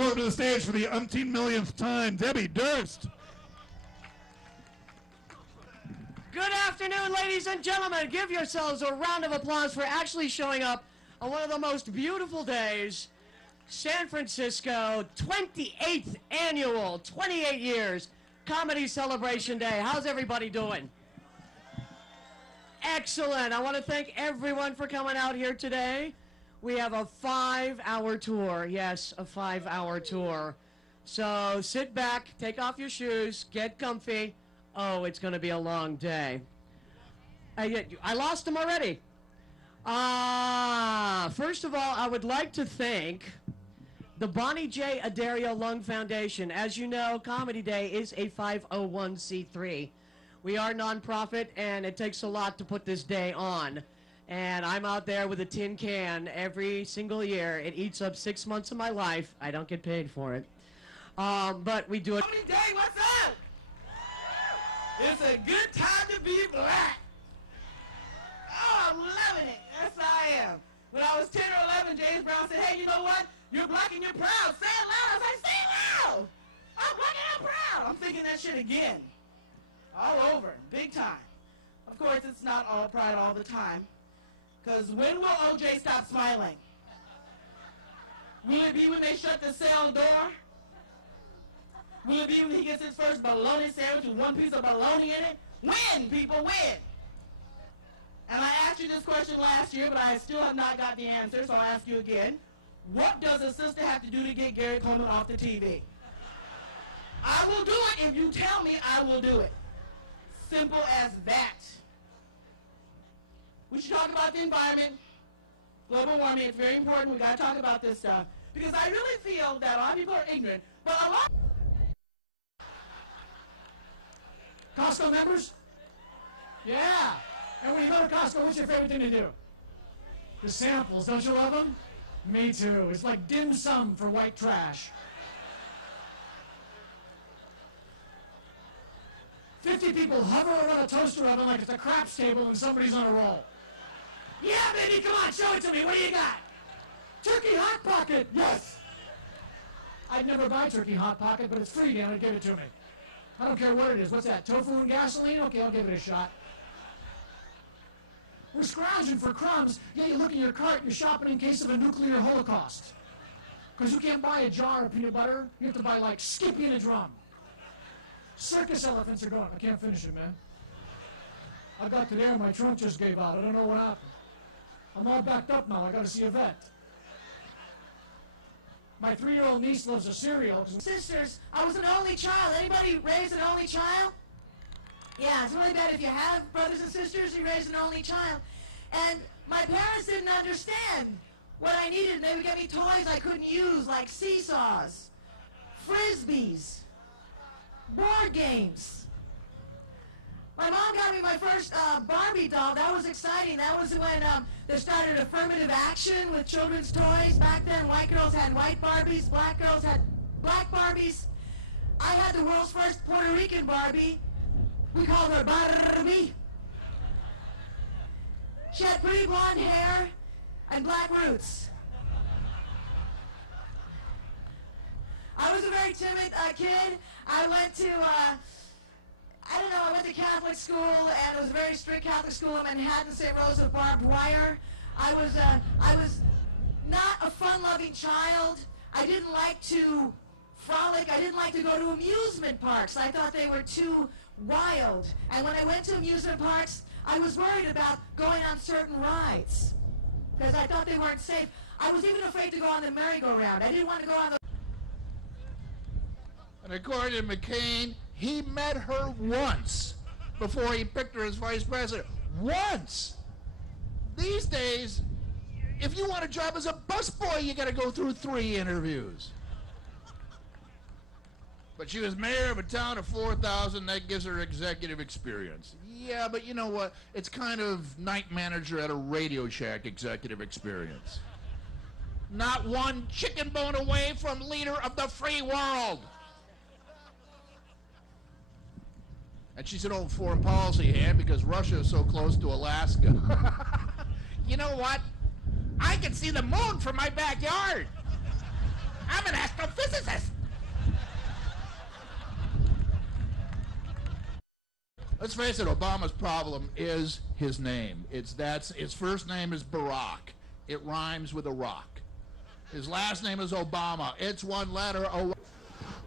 Over to the stage for the umpteen millionth time, Debi, Durst. Good afternoon, ladies and gentlemen. Give yourselves a round of applause for actually showing up on one of the most beautiful days. San Francisco, 28th annual, 28 years, Comedy Celebration Day. How's everybody doing? Excellent. I want to thank everyone for coming out here today. We have a 5-hour tour. Yes, a 5-hour tour. So sit back, take off your shoes, get comfy. Oh, it's going to be a long day. I lost them already. First of all, I would like to thank the Bonnie J. Adario Lung Foundation. As you know, Comedy Day is a 501c3. We are nonprofit, and it takes a lot to put this day on. And I'm out there with a tin can every single year. It eats up 6 months of my life. I don't get paid for it. But we do it. Comedy Day, what's up? It's a good time to be black. Oh, I'm loving it. Yes, I am. When I was 10 or 11, James Brown said, hey, you know what? You're black and you're proud. Say it loud. I was like, say it loud. I'm black and I'm proud. I'm thinking that shit again. All over. Big time. Of course, it's not all pride all the time. Because when will OJ stop smiling? Will it be when they shut the cell door? Will it be when he gets his first bologna sandwich with one piece of bologna in it? When, people, when? And I asked you this question last year, but I still have not got the answer, so I'll ask you again. What does a sister have to do to get Gary Coleman off the TV? I will do it if you tell me I will do it. Simple as that. We should talk about the environment, global warming. It's very important. We've got to talk about this stuff. Because I really feel that a lot of people are ignorant, but a lot... Costco members? Yeah. And when you go to Costco, what's your favorite thing to do? The samples. Don't you love them? Me too. It's like dim sum for white trash. 50 people hover around a toaster oven like it's a craps table and somebody's on a roll. Yeah, baby, come on, show it to me. What do you got? Turkey Hot Pocket. Yes. I'd never buy Turkey Hot Pocket, but it's free, Dan. Give it to me. I don't care what it is. What's that, tofu and gasoline? Okay, I'll give it a shot. We're scrounging for crumbs, yet you look in your cart, you're shopping in case of a nuclear holocaust. Because you can't buy a jar of peanut butter, you have to buy like Skippy in a drum. Circus elephants are going. I can't finish it, man. I got to there, my trunk just gave out. I don't know what happened. I'm all backed up now. I got to see a vet. My 3-year-old niece loves a cereal. Sisters, I was an only child. Anybody raised an only child? Yeah, it's really bad if you have brothers and sisters, you raise an only child. And my parents didn't understand what I needed. They would get me toys I couldn't use, like seesaws, frisbees, board games. My mom got me my first Barbie doll. That was exciting. That was when they started affirmative action with children's toys. Back then, white girls had white Barbies, black girls had black Barbies. I had the world's first Puerto Rican Barbie. We called her Barbie. She had pretty blonde hair and black roots. I was a very timid kid. I went to, I went to Catholic school, and it was a very strict Catholic school in Manhattan, St. Rose with barbed wire. I was not a fun-loving child. I didn't like to frolic. I didn't like to go to amusement parks. I thought they were too wild. And when I went to amusement parks, I was worried about going on certain rides because I thought they weren't safe. I was even afraid to go on the merry-go-round. I didn't want to go on the... And according to McCain, he met her once before he picked her as vice president. Once! These days, if you want a job as a busboy, you gotta go through 3 interviews. But she was mayor of a town of 4,000, that gives her executive experience. Yeah, but you know what? It's kind of night manager at a Radio Shack executive experience. Not one chicken bone away from leader of the free world. And she's an old foreign policy hand because Russia is so close to Alaska. You know what? I can see the moon from my backyard. I'm an astrophysicist. let's face it, Obama's problem is his name. His first name is Barack. It rhymes with a rock. His last name is Obama. It's one letter.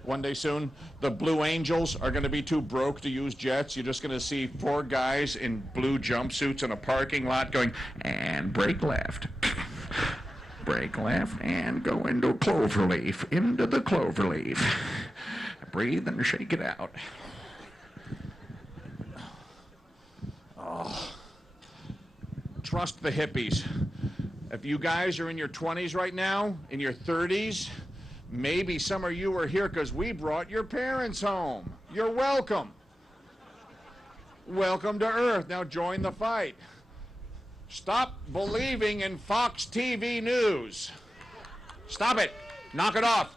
One day soon, the Blue Angels are going to be too broke to use jets. You're just going to see 4 guys in blue jumpsuits in a parking lot going, and brake left. Brake left, and go into cloverleaf. Into the cloverleaf. Breathe and shake it out. Oh. Trust the hippies. If you guys are in your 20s right now, in your 30s, maybe some of you are here because we brought your parents home. You're welcome. Welcome to Earth. Now join the fight. Stop believing in Fox TV News. Stop it. Knock it off.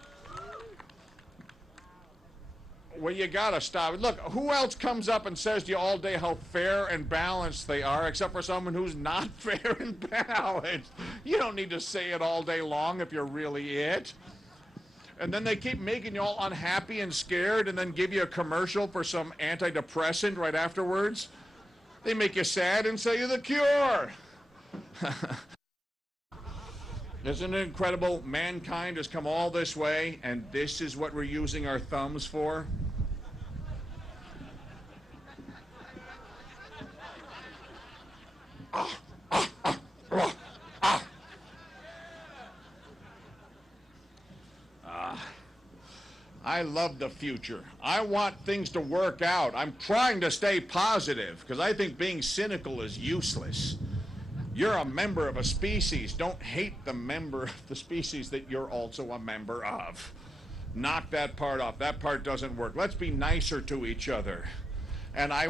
Well, you gotta stop it. Look, who else comes up and says to you all day how fair and balanced they are, except for someone who's not fair and balanced? You don't need to say it all day long if you're really it. And then they keep making you all unhappy and scared and then give you a commercial for some antidepressant right afterwards. They make you sad and sell you the cure. Isn't it incredible? Mankind has come all this way, and this is what we're using our thumbs for? I love the future. I want things to work out. I'm trying to stay positive because I think being cynical is useless. You're a member of a species. Don't hate the member of the species that you're also a member of. Knock that part off. That part doesn't work. Let's be nicer to each other. And I